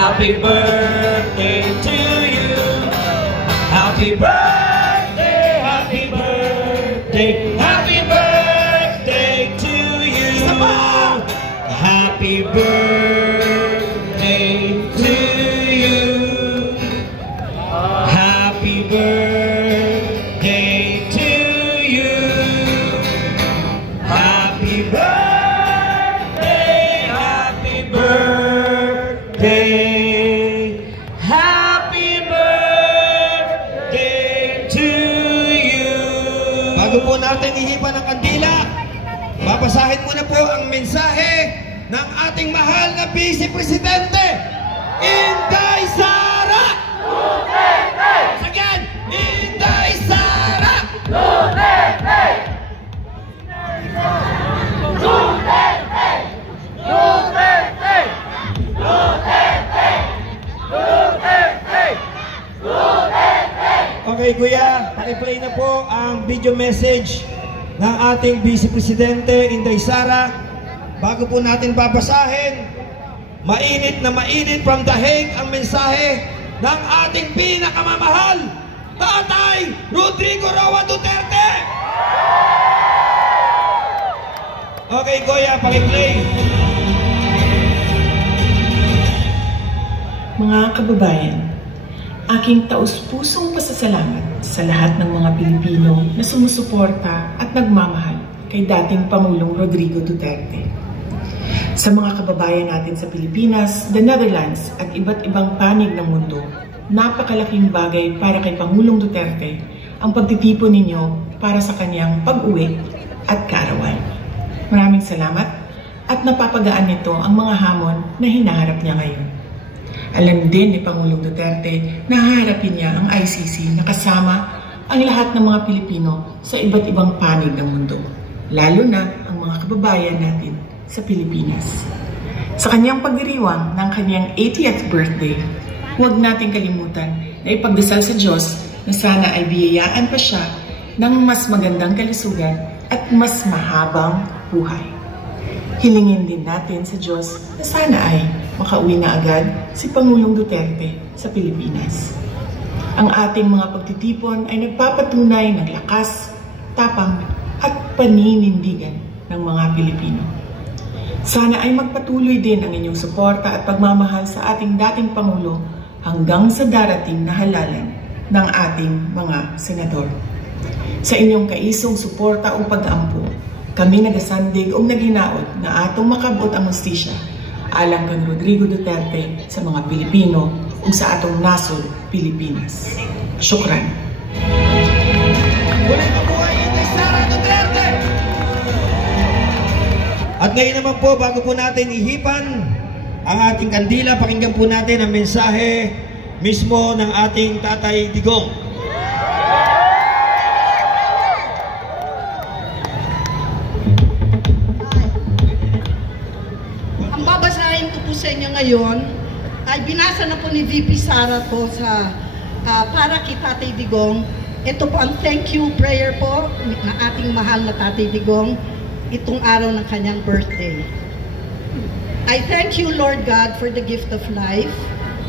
Happy birthday to you. Happy birthday, happy birthday, happy birthday to you. Happy birthday to you. Happy birthday to you. Happy birthday, happy birthday. Happy birthday to you. Bago po natin ihipan ng kandila, babasahin muna po ang mensahe ng ating mahal na Vice Presidente, Inday Sara Duterte! Again, Inday Sara Duterte! Duterte! Duterte! Duterte! Duterte! Duterte! Okay, kuya, pakiplay na po ang video message ng ating Vice Presidente, Inday Sara. Bago po natin babasahin, mainit na mainit from The Hague ang mensahe ng ating pinakamamahal, Tatay Rodrigo Roa Duterte! Okay, kuya, pakiplay. Mga kababayan, aking taus-pusong pasasalamat sa lahat ng mga Pilipino na sumusuporta at nagmamahal kay dating Pangulong Rodrigo Duterte. Sa mga kababayan natin sa Pilipinas, the Netherlands at iba't ibang panig ng mundo, napakalaking bagay para kay Pangulong Duterte ang pagtitipon ninyo para sa kanyang pag-uwi at kaarawan. Maraming salamat at napapagaan nito ang mga hamon na hinaharap niya ngayon. Alam din ni Pangulong Duterte na haharapin niya ang ICC na kasama ang lahat ng mga Pilipino sa iba't ibang panig ng mundo, lalo na ang mga kababayan natin sa Pilipinas. Sa kanyang pagdiriwang ng kanyang 80th birthday, huwag nating kalimutan na ipagdasal sa Diyos na sana ay biyayaan pa siya ng mas magandang kalusugan at mas mahabang buhay. Hilingin din natin sa Diyos na sana ay makauwi na agad si Pangulong Duterte sa Pilipinas. Ang ating mga pagtitipon ay nagpapatunay ng lakas, tapang at paninindigan ng mga Pilipino. Sana ay magpatuloy din ang inyong suporta at pagmamahal sa ating dating Pangulo hanggang sa darating na halalan ng ating mga senador. Sa inyong kaisong suporta o pag-ampo, kami nagasandig o naghinaot na atong makabot ang hustisya alang kang Rodrigo Duterte sa mga Pilipino o sa atong nasod, Pilipinas. Syukran. At ngayon naman po, bago po natin ihipan ang ating kandila, pakinggan po natin ang mensahe mismo ng ating Tatay Digong. Ang babasahin ko po sa inyo ngayon ay binasa na po ni VP Sara po sa para kay Tatay Digong. Ito po ang thank you prayer po ng ating mahal na Tatay Digong itong araw ng kanyang birthday. I thank you, Lord God, for the gift of life,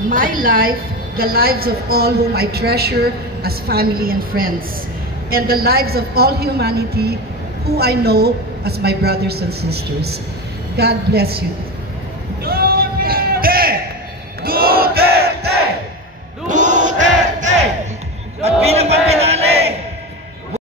my life, the lives of all whom I treasure as family and friends, and the lives of all humanity who I know as my brothers and sisters. God bless you. Duterte! Duterte! Duterte! At